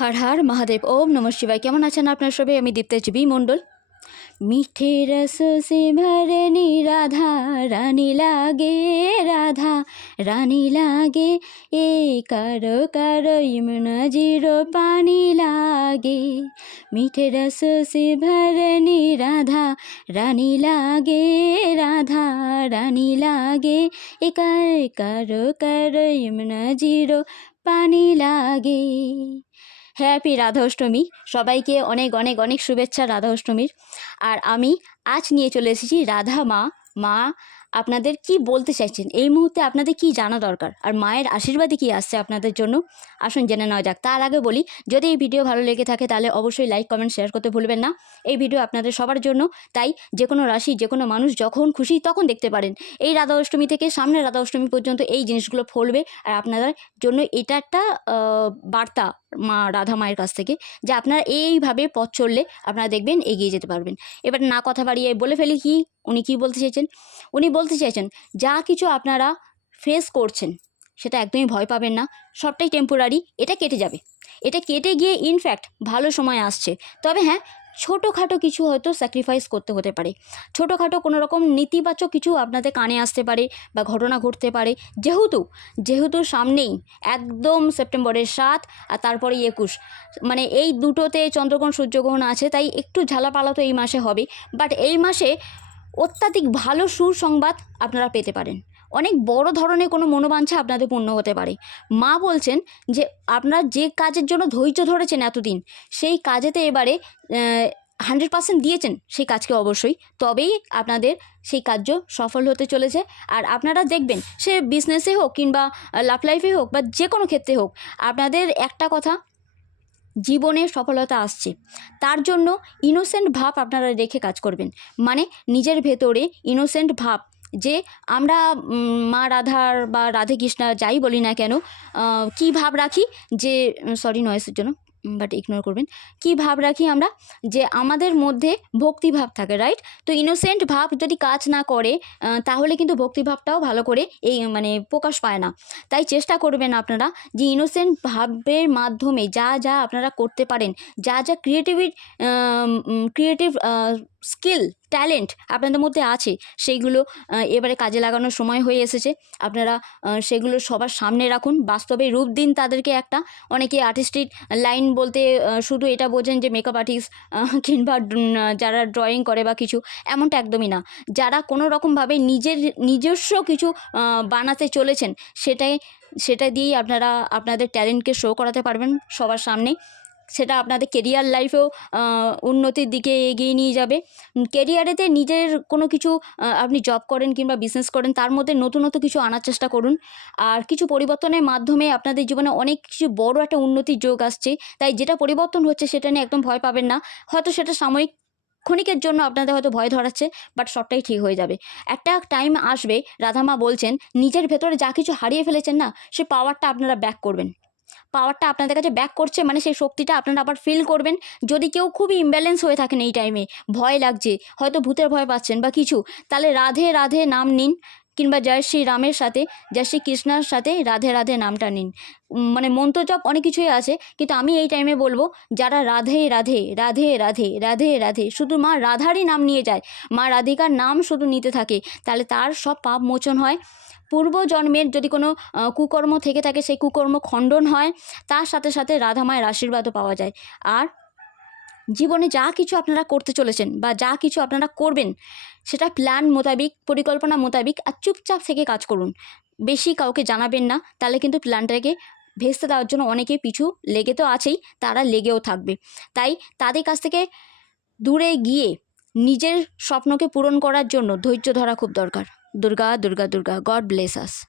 হর হর, মহাদেব। ওম নমঃ শিবায়। কেমন আছেন আপনার সবাই? আমি দীপ্তাজীবী মণ্ডল। মিঠে রস সে ভরনি রাধা, রানী লাগে রাধা, রানী লাগে এ কারও, কার ইমনা জিরো পানি লাগে। মিঠে রস সে ভরনি রাধা, রানী লাগে রাধা, রানী লাগে এ কারও কারও ইমনা জিরো পানি লাগে। হ্যাপি রাধা অষ্টমী সবাইকে অনেক অনেক অনেক শুভেচ্ছা রাধা অষ্টমীর আর আমি আজ নিয়ে চলে এসেছি রাধা মা মা আপনাদের কি বলতে চাইছেন? এই মুহূর্তে আপনাদের কি জানা দরকার? আর মায়ের আশীর্বাদে কি আসছে আপনাদের জন্য? আসুন জেনে নেওয়া যাক। তার আগে বলি, যদি এই ভিডিও ভালো লেগে থাকে তাহলে অবশ্যই লাইক কমেন্ট শেয়ার করতে ভুলবেন না। এই ভিডিও আপনাদের সবার জন্য। তাই যে কোনো রাশি, যে কোনো মানুষ যখন খুশি তখন দেখতে পারেন। এই রাধা অষ্টমী থেকে সামনে রাধা অষ্টমী পর্যন্ত এই জিনিসগুলো ফলবে। আর আপনাদের জন্য এটা একটা বার্তা মা রাধা মায়ের কাছ থেকে যে আপনারা এইভাবে পথ চললে আপনারা দেখবেন এগিয়ে যেতে পারবেন। এবার না কথা বাড়িয়ে বলে ফেলি কি? উনি কি বলতে চাইছেন? উনি বলতে চাইছেন, যা কিছু আপনারা ফেস করছেন, সেটা একদমই ভয় পাবেন না, সবটাই টেম্পোরারি এটা কেটে যাবে। এটা কেটে গিয়ে ইনফ্যাক্ট ভালো সময় আসছে। তবে হ্যাঁ ছোটোখাটো কিছু হয়তো স্যাক্রিফাইস করতে হতে পারে। ছোটোখাটো কোনো রকম নেতিবাচক কিছু আপনাদের কানে আসতে পারে বা ঘটনা ঘটতে পারে। যেহেতু যেহেতু সামনেই একদম সেপ্টেম্বরের সাত আর তারপরে একুশ মানে এই দুটোতে চন্দ্রগ্রহণ সূর্যগ্রহণ আছে, তাই একটু ঝালাপালা তো এই মাসে হবে। বাট এই মাসে অত্যাধিক ভালো সুসংবাদ আপনারা পেতে পারেন। অনেক বড় ধরনের কোনো মনোবাঞ্ছা আপনাদের পূর্ণ হতে পারে। মা বলছেন যে, আপনারা যে কাজের জন্য ধৈর্য ধরেছেন এতদিন, সেই কাজেতে এবারে হান্ড্রেড পার্সেন্ট দিয়েছেন সেই কাজকে অবশ্যই। তবেই আপনাদের সেই কার্য সফল হতে চলেছে। আর আপনারা দেখবেন, সে বিজনেসে হোক কিংবা লাভ লাইফে হোক বা যে কোনো ক্ষেত্রে হোক, আপনাদের একটা কথা জীবনে সফলতা আসছে। তার জন্য ইনোসেন্ট ভাব আপনারা রেখে কাজ করবেন। মানে নিজের ভেতরে ইনোসেন্ট ভাব যে আমরা মা রাধার বা রাধে কৃষ্ণা যাই বলি না কেন কি ভাব রাখি? যে সরি নয়েসের জন্য। বাট ইগনোর করবেন। কি ভাব রাখি আমরা? যে আমাদের মধ্যে ভক্তিভাব থাকে রাইট তো ইনোসেন্ট ভাব যদি কাজ না করে তাহলে কিন্তু ভক্তিভাবটাও ভালো করে এই মানে প্রকাশ পায় না। তাই চেষ্টা করবেন আপনারা যে ইনোসেন্ট ভাবের মাধ্যমে যা যা আপনারা করতে পারেন, যা যা ক্রিয়েটিভিট ক্রিয়েটিভ স্কিল ট্যালেন্ট আপনাদের মধ্যে আছে, সেইগুলো এবারে কাজে লাগানোর সময় হয়ে এসেছে। আপনারা সেগুলো সবার সামনে রাখুন। বাস্তবে রূপ দিন তাদেরকে একটা। অনেকে আর্টিস্টিক লাইন বলতে শুধু এটা বোঝেন যে মেকআপ আর্টিস্ট কিংবা যারা ড্রয়িং করে বা কিছু, এমনটা একদমই না। যারা কোনো রকমভাবে নিজের, নিজস্ব কিছু বানাতে চলেছেন, সেটাই, সেটা দিয়েই আপনারা, আপনাদের ট্যালেন্টকে শো করাতে পারবেন সবার সামনে। সেটা আপনাদের কেরিয়ার লাইফেও উন্নতির দিকে এগিয়ে নিয়ে যাবে। কেরিয়ারেতে নিজের কোনো কিছু আপনি জব করেন কিংবা বিজনেস করেন, তার মধ্যে নতুনত্ব কিছু আনার চেষ্টা করুন। আর কিছু পরিবর্তনের মাধ্যমে আপনাদের জীবনে অনেক কিছু বড় একটা উন্নতির যোগ আসছে। তাই যেটা পরিবর্তন হচ্ছে সেটা নিয়ে একদম ভয় পাবেন না। হয়তো সেটা সাময়িক ক্ষণিকের জন্য আপনাদের হয়তো ভয় ধরাচ্ছে বাট সবটাই ঠিক হয়ে যাবে। একটা টাইম আসবে, রাধামা বলছেন, নিজের ভেতরে যা কিছু হারিয়ে ফেলেছেন না, সে পাওয়ারটা আপনারা ব্যাক করবেন। পাওয়ারটা আপনাদের কাছে ব্যাক করছে মানে সেই শক্তিটা আপনারা আবার ফিল করবেন। যদি কেউ খুবই ইমব্যালেন্স হয়ে থাকেন এই টাইমে ভয় লাগছে, হয়তো ভূতের ভয় পাচ্ছেন বা কিছু, তাহলে রাধে রাধে নাম নিন। কিংবা জয় শ্রী রামের সাথে, জয় শ্রী কৃষ্ণার সাথে রাধে রাধে নামটা নিন। মানে মন্ত্র জপ অনেক কিছুই আছে, কিন্তু আমি এই টাইমে বলব, যারা রাধে রাধে রাধে রাধে রাধে রাধে, শুধু মা রাধারই নাম নিয়ে যায়, মা রাধিকার নাম শুধু নিতে থাকে, তাহলে তার সব পাপ মোচন হয়। পূর্ব জন্মের যদি কোনো কুকর্ম থেকে থাকে, সেই কুকর্ম খণ্ডন হয়, তার সাথে সাথে রাধা মায়ের আশীর্বাদও পাওয়া যায়। আর জীবনে যা কিছু আপনারা করতে চলেছেন বা যা কিছু আপনারা করবেন, সেটা প্ল্যান মোতাবিক, পরিকল্পনা মোতাবিক আর চুপচাপ থেকে কাজ করুন। বেশি কাউকে জানাবেন না, তাহলে কিন্তু প্ল্যানটাকে ভেস্তে দেওয়ার জন্য অনেকে পিছু লেগে তো আছেই, তারা লেগেও থাকবে। তাই তাদের কাছ থেকে দূরে গিয়ে নিজের স্বপ্নকে পূরণ করার জন্য ধৈর্য ধরা খুব দরকার। Durga Durga Durga God bless us